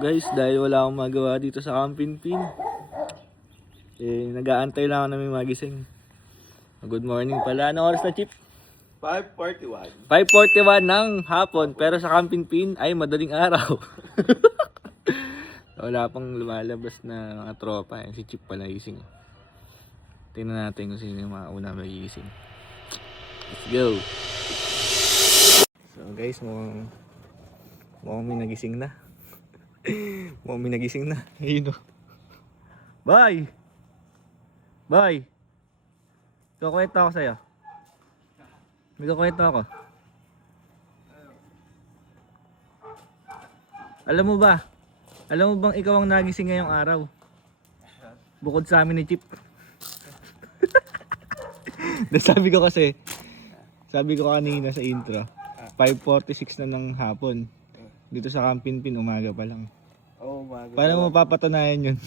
Guys, dahil wala akong magawa dito sa Camping Pin, nag-aantay lang ako namin magising. Good morning pala. Anong oras na, Chip? 5:41. 5:41 ng hapon, pero sa Camping Pin ay madaling araw. Wala pang lumalabas na mga tropa. Si Chip pala gising. Tingnan natin kung sino yung mga una magising. Let's go! So guys, mukhang may nagising na. Mukhang may nagising na. Ayun o. Bye! Bye! Kukwento ako sa'yo. May kukwento ako. Alam mo bang ikaw ang nagising ngayong araw? Bukod sa amin ni Chip. Sabi ko kanina sa intro, 5:46 na ng hapon. Dito sa Camping Pin, umaga pa lang. Oh, umaga. Paano mo papatunayan yun?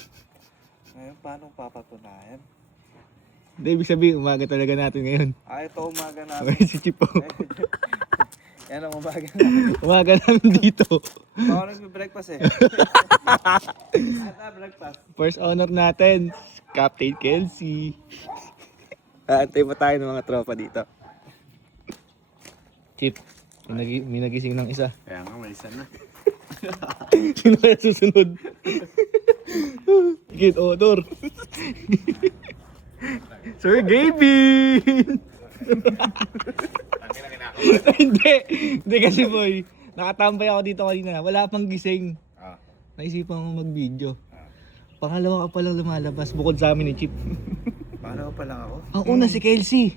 Ngayon, paano papatunayan? Hindi, ibig sabihin, umaga talaga natin ngayon. Ito umaga natin. Okay, si Chip po. Yan ang umaga natin. Umaga namin dito. Ako nagbe-breakfast eh. Breakfast. First honor natin, Captain Kelsey. Aantay pa tayo ng mga tropa dito. Chip, may nagising ng isa. Kaya nga, may isa na. Sino kaya susunod? Kid Odor. Sir Gavin! Hindi kasi boy. Nakatambay ako dito kanina. Wala pang gising. Naisipan ko mag-video. Pangalawa ka palang lumalabas bukod sa amin ni Chip. Paano pa lang ako? Ang una si Kelsey.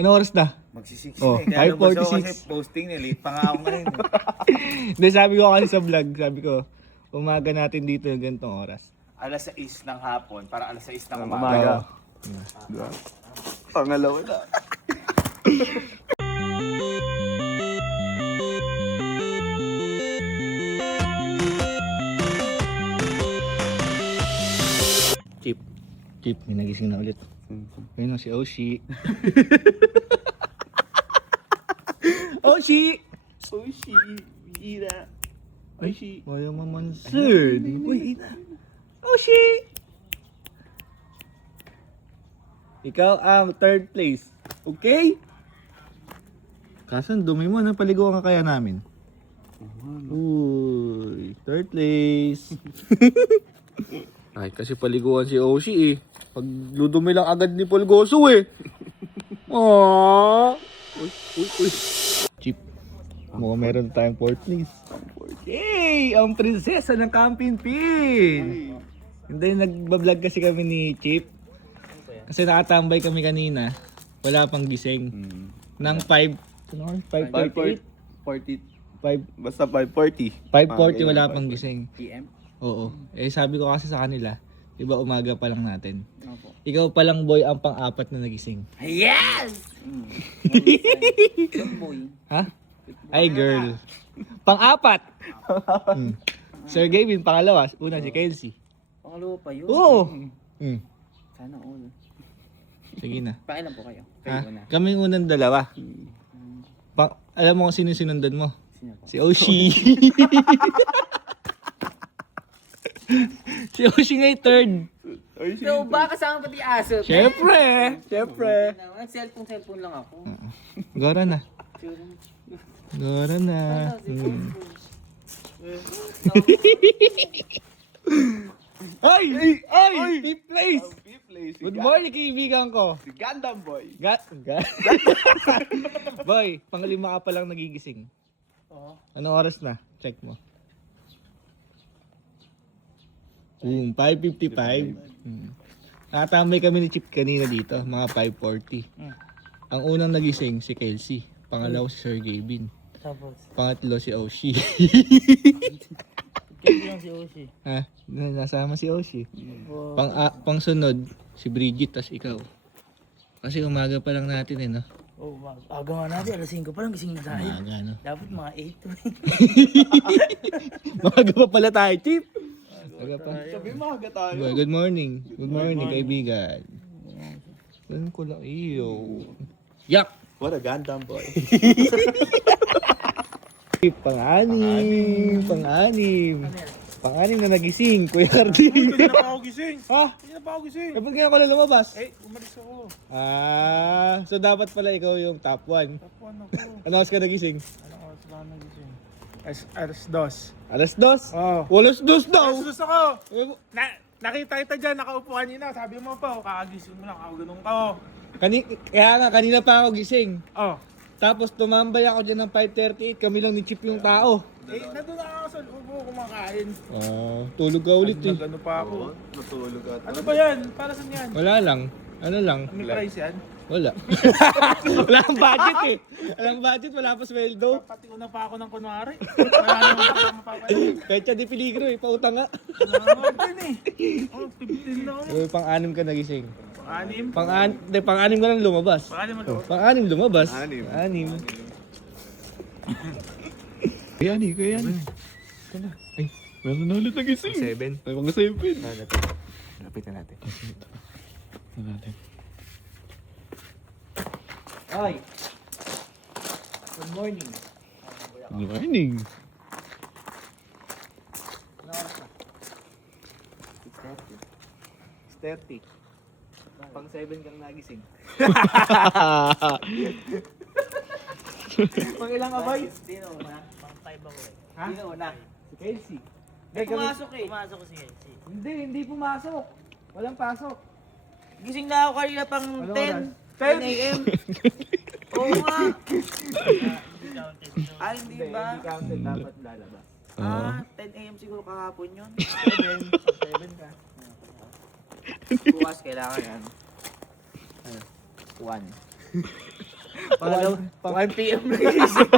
Ano oras na? Magsi-6 Oh, na eh. Kaya 5:46. kasi posting niya. Late pa nga ako ngayon. Hindi, sabi ko kasi sa vlog, umaga natin dito yung ganitong oras. Alas 6 ng hapon para alas 6 ng Umaga. Pangalawa na. Chip, may nagising na ulit. Ayun na si Oshi. Oshi! Sushi. Ira. Oshi. Wala maman sir. Uy, ina. Oshi! Ikaw ang third place. Okay? Kasan dumi mo, napaligo ka kaya namin? Uy, third place. Ay, kasi paliguan si Oshi eh. Pag ludumi lang agad ni Polgoso eh. Aww. Uy. Chip, mukhang meron tayong fourth place. Yay! Ang prinsesa ng Camping Pin! Hindi, nagbablog kasi kami ni Chip. Kasi nakatambay kami kanina. Wala pang gising. Nang 5:48? 40. Basta 5:40. 5:40 wala pang gising. PM? Oo. Sabi ko kasi sa kanila, diba umaga pa lang natin. Opo. Ikaw palang boy ang pang-apat na nagising. Yes! Boy. Ha? Ay girl. Pang-apat! Sir Gavin, pangalawa. Una si Kelsey. Pangalawa pa yun? Oo! Sana all. Sige na. Pakailan po kayo? Ha? Kayo na. Kaming unang dalawa. Alam mo kung sino sinundan mo? Sino po? Si Oshi. Si Oshi nga yung third. So, ba kasama pati aso? Siyempre. Nag-cellphone lang ako. Gora na. Ay! Fifth place! Good morning, kaibigan ko. Si Gundam Boy. Boy, panglima ka pa lang nagigising. Oo. Anong oras na? Check mo. 5:55. Nakatambay kami ni Chip kanina dito, mga 5:40. Ang unang nagising si Kelsey. Pangalawa si Sir Gavin. Tapos? Pangatlo si Oshi. Kaya lang si Oshi. Ha? Nasama si Oshi. Pangsunod si Bridget, tas ikaw. Kasi umaga pa lang natin eh, no? Oh, aga nga natin, alas 5 pa lang gising na tayo. Umaga, no? Dapat mga 8 to. Umaga pa pala tayo, Chip. Umaga pa. Sabi maaga tayo. Good morning. Good morning, kaibigan. Ganun ko lang. Iyo. Yak! What a Gundam Boy. Pang-anim. Pang-anim. Ano yan? Pang-anim na nagising, Kuya Cardi. Hindi na pa ako gising. Ha? Hindi na pa ako gising. Kapag ngayon ko na lumabas. Umalis ako. So dapat pala ikaw yung top 1. Tapuan ako. Ano oras ka nagising? Anong oras ba ako nagising? Alas 2. Alas 2? Oo. Alas 2 daw! Alas 2 ako. Nakita kita dyan, nakaupo kanina. Sabi mo pa, kakagising mo lang, kakaganong ka. Kaya nga, kanina pa ako gising. Oh. Tapos tumambay ako dyan ng 5:38, kami lang ni Chip yung tao. Nandun ako sa loob kumakain. Tulog ka ulit eh. Nagano pa ako. Natulog at Ano ba yan? Para saan yan? Wala lang. Ano lang? May price yan? Wala. Wala ang budget eh. Walang budget, wala pa sweldo. Pati una pa ako ng kunwari. Wala naman ako mapapalit. Pecha di peligro eh, pautang nga. Wala naman din eh. Oh, 15 na ako. Pang-anim ka nagising. 6. Pang-anim ka lang lumabas. Baka naman ako. Pang-anim lumabas. Anim. Kaya yan. Ay, meron na ulit nagising. 7. Ay, mga 7. Lapit na natin. natin. Ay! Good morning. Good morning. Ano oras na? 6:30. Pang 7 kang nagising. Pang ilang ka, boy? Hindi na una. Pang 5 ako eh. Ha? Hindi na una. Si Kelsey. Pumasok eh. Pumasok ko si Kelsey. Hindi pumasok. Walang pasok. Gising na ako kanina pang Ano 10. oras? 10 a.m. Oo nga. Ay, hindi ba? Hindi counted, dapat lalabas. 10 a.m. siguro kahapon yun. 7 ka. Bukas kailangan yan. 1. Pang 1 p.m. na gising.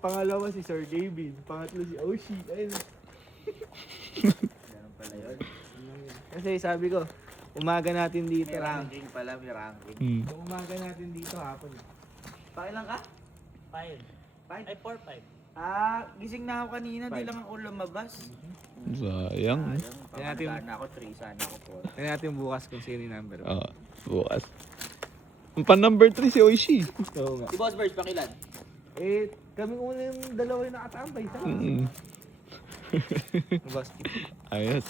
Pangalawa si Sir David. Pangatlo si Oshi. Ayun. Ganun pala yun. Kasi sabi ko, umaga natin dito. May ranking pala, may ranking. Yung umaga natin dito hapon. Pakilang ka? 5. Ay, 4-5. Gising na ako kanina, di lang ako lumabas. Sayang. Pangalagaan na ako 3, sana ako 4. Tignan natin bukas kung sino yung number 1. Bukas. Ang pan number 3 si Oishi. Oo nga. Si Boss Birds, pakilan? Kami una yung dalawa yung nakatambay. Sa Mm. Boss. Ayos.